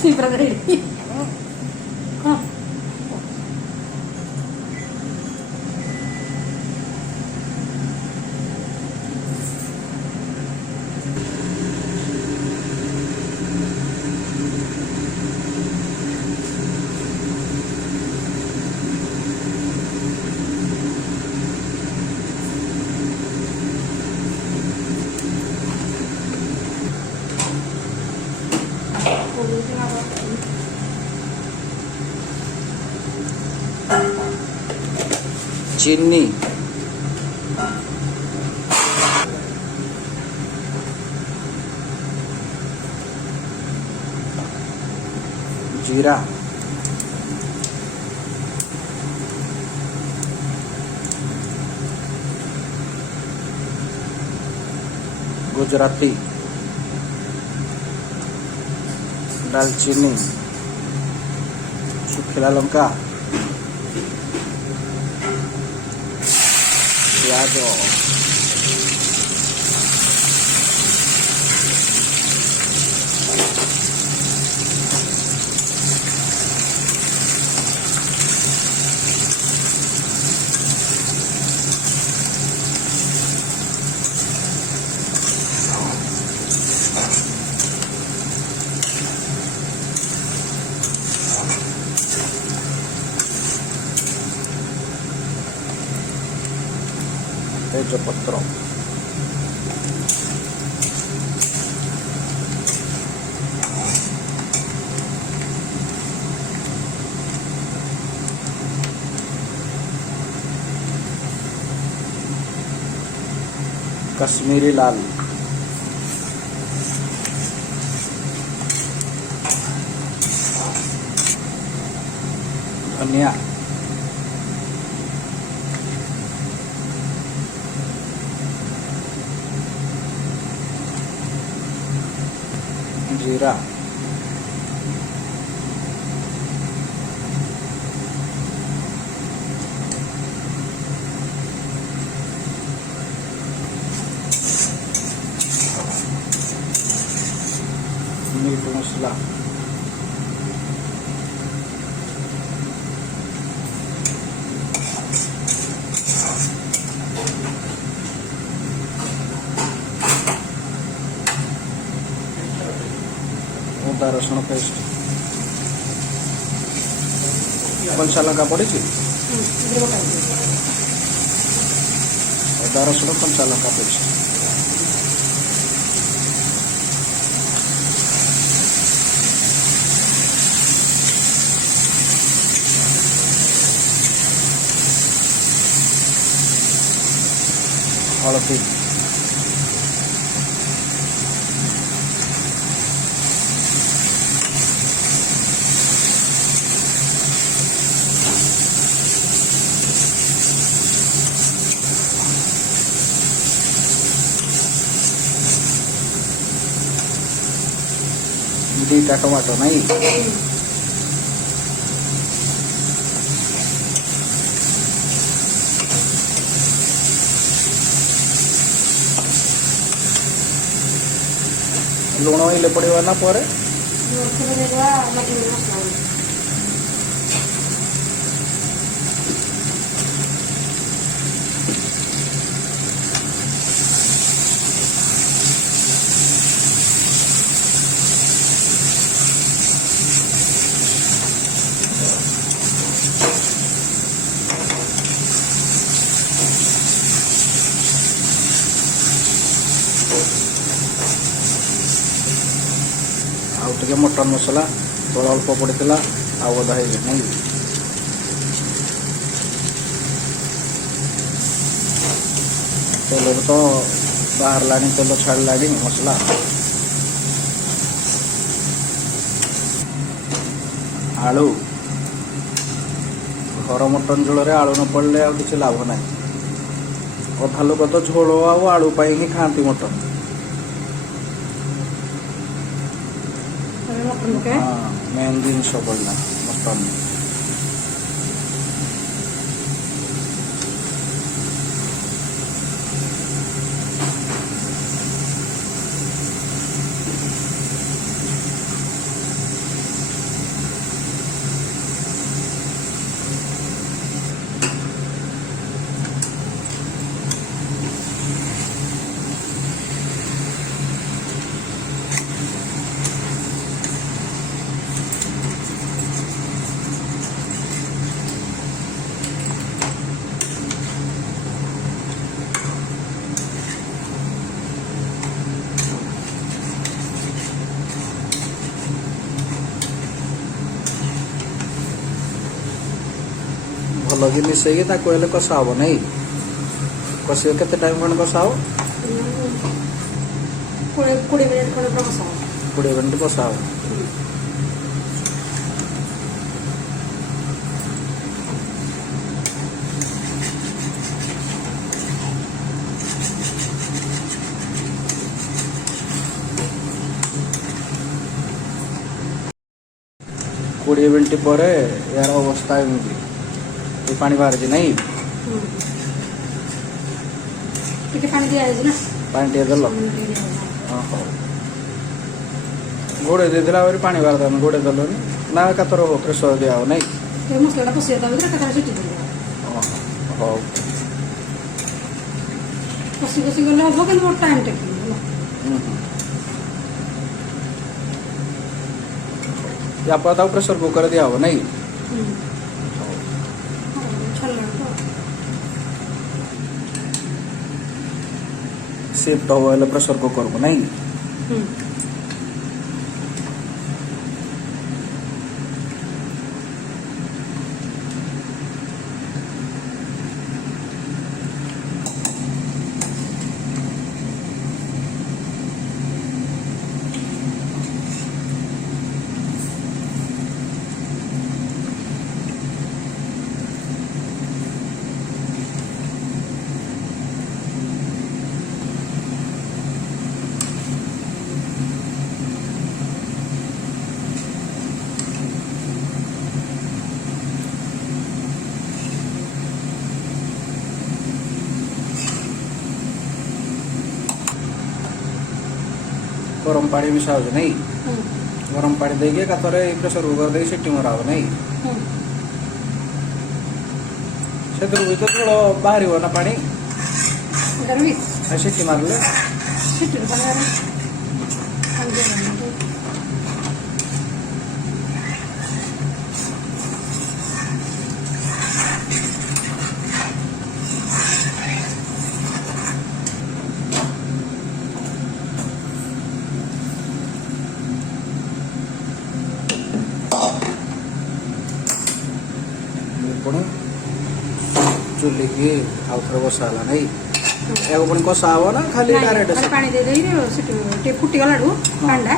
Sempre ready. चीनी, जीरा, गुजराती, दालचीनी, सुखिला लंका, प्याज, तेजपत्र, कश्मीरी लाल, धनिया, जीरा, मीट मसला, अदा रसुण पेस्ट, कंचा लंका पड़ी अदा रसुण कंचा लंका पेस्ट, हल्दी, दीटा टमाटो नहीं लुण इले पड़वा ना पर आउटे मटन मसला तल अल्प पड़ता आधा नहीं तेल तो बाहर लानी तेल छाड़ा मसला आलू घर मटन झोल आलू न पड़े आ किसी लाभ ना अधा लोक तो झोल आलू ही खाती मटन मेन जिनस पड़ना मटन ଭଲ କି ମିଶେଇକି ତାକୁ ହେଲେ କଷା ହବ ନାଇଁ କଷିବ କେତେ ଟାଇମ୍ ଖଣ୍ଡେ କଷା ହବ 20 ମିନିଟ୍ ଖଣ୍ଡେ କଷା ହବ 20 ମିନିଟ୍ କଷା ହବ कोड़े मिनट पर यार अवस्था एमती पानी बाहर नहीं पानी दिया ना पानी टे देल गोड़े देदेला पानी बाहर देन गोड़े देलनि ना कातर हो प्रेसर दिया हो नहीं मसला पशिया हाँ कषि कषि गले हम कि बहुत टाइम टेक या पर प्रेसर कुकर दिया हो नहीं शिफ्ट हो प्रेसर कुकर को नहीं गरम पानी मिसा हो नहीं गरम पानी देके कातरे प्रेसर कुकर दे सीटी मरा हो नहीं से भी तो थोड़ा बाहर हो ना पानी सीटी मारले पुणी चुल्ली की आउ थे बसा नहीं एगो पुणी कषा हम ना खाली डायरेक्ट पानी दे दे फुटी गला पांडा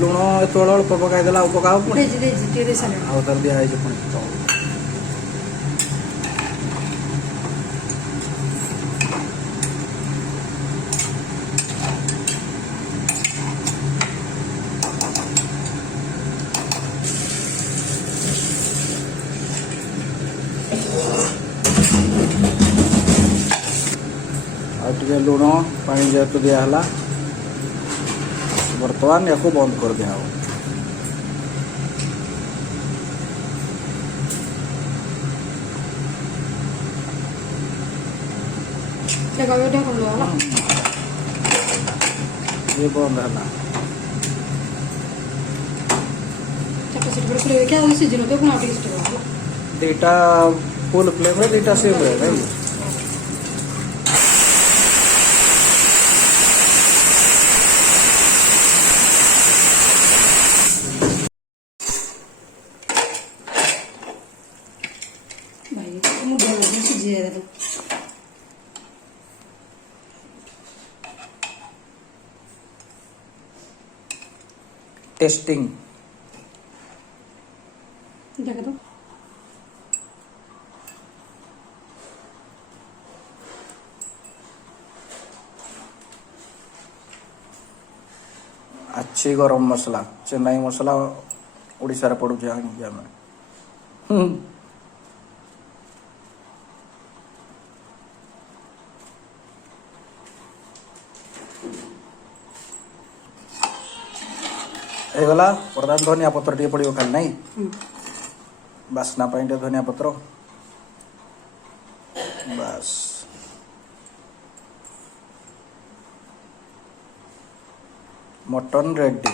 लुण एत अल्प पकईदे आउ पका पुणी आउ तर दिखाई पुणी टे लुण पानी जेहेतु दिहला बर्तमान या बंद कर दिया ये बंद है दीटा फुल फ्लेम दीटा सेम रहे टेस्टिंग देख दो अच्छी गरम मसला चेन्नई मसला ओडिशा रे पड़ू गला प्रधान धनिया पत्र टे पड़ो खाली नहीं बासना धनिया पत्र बस मटन रेडी।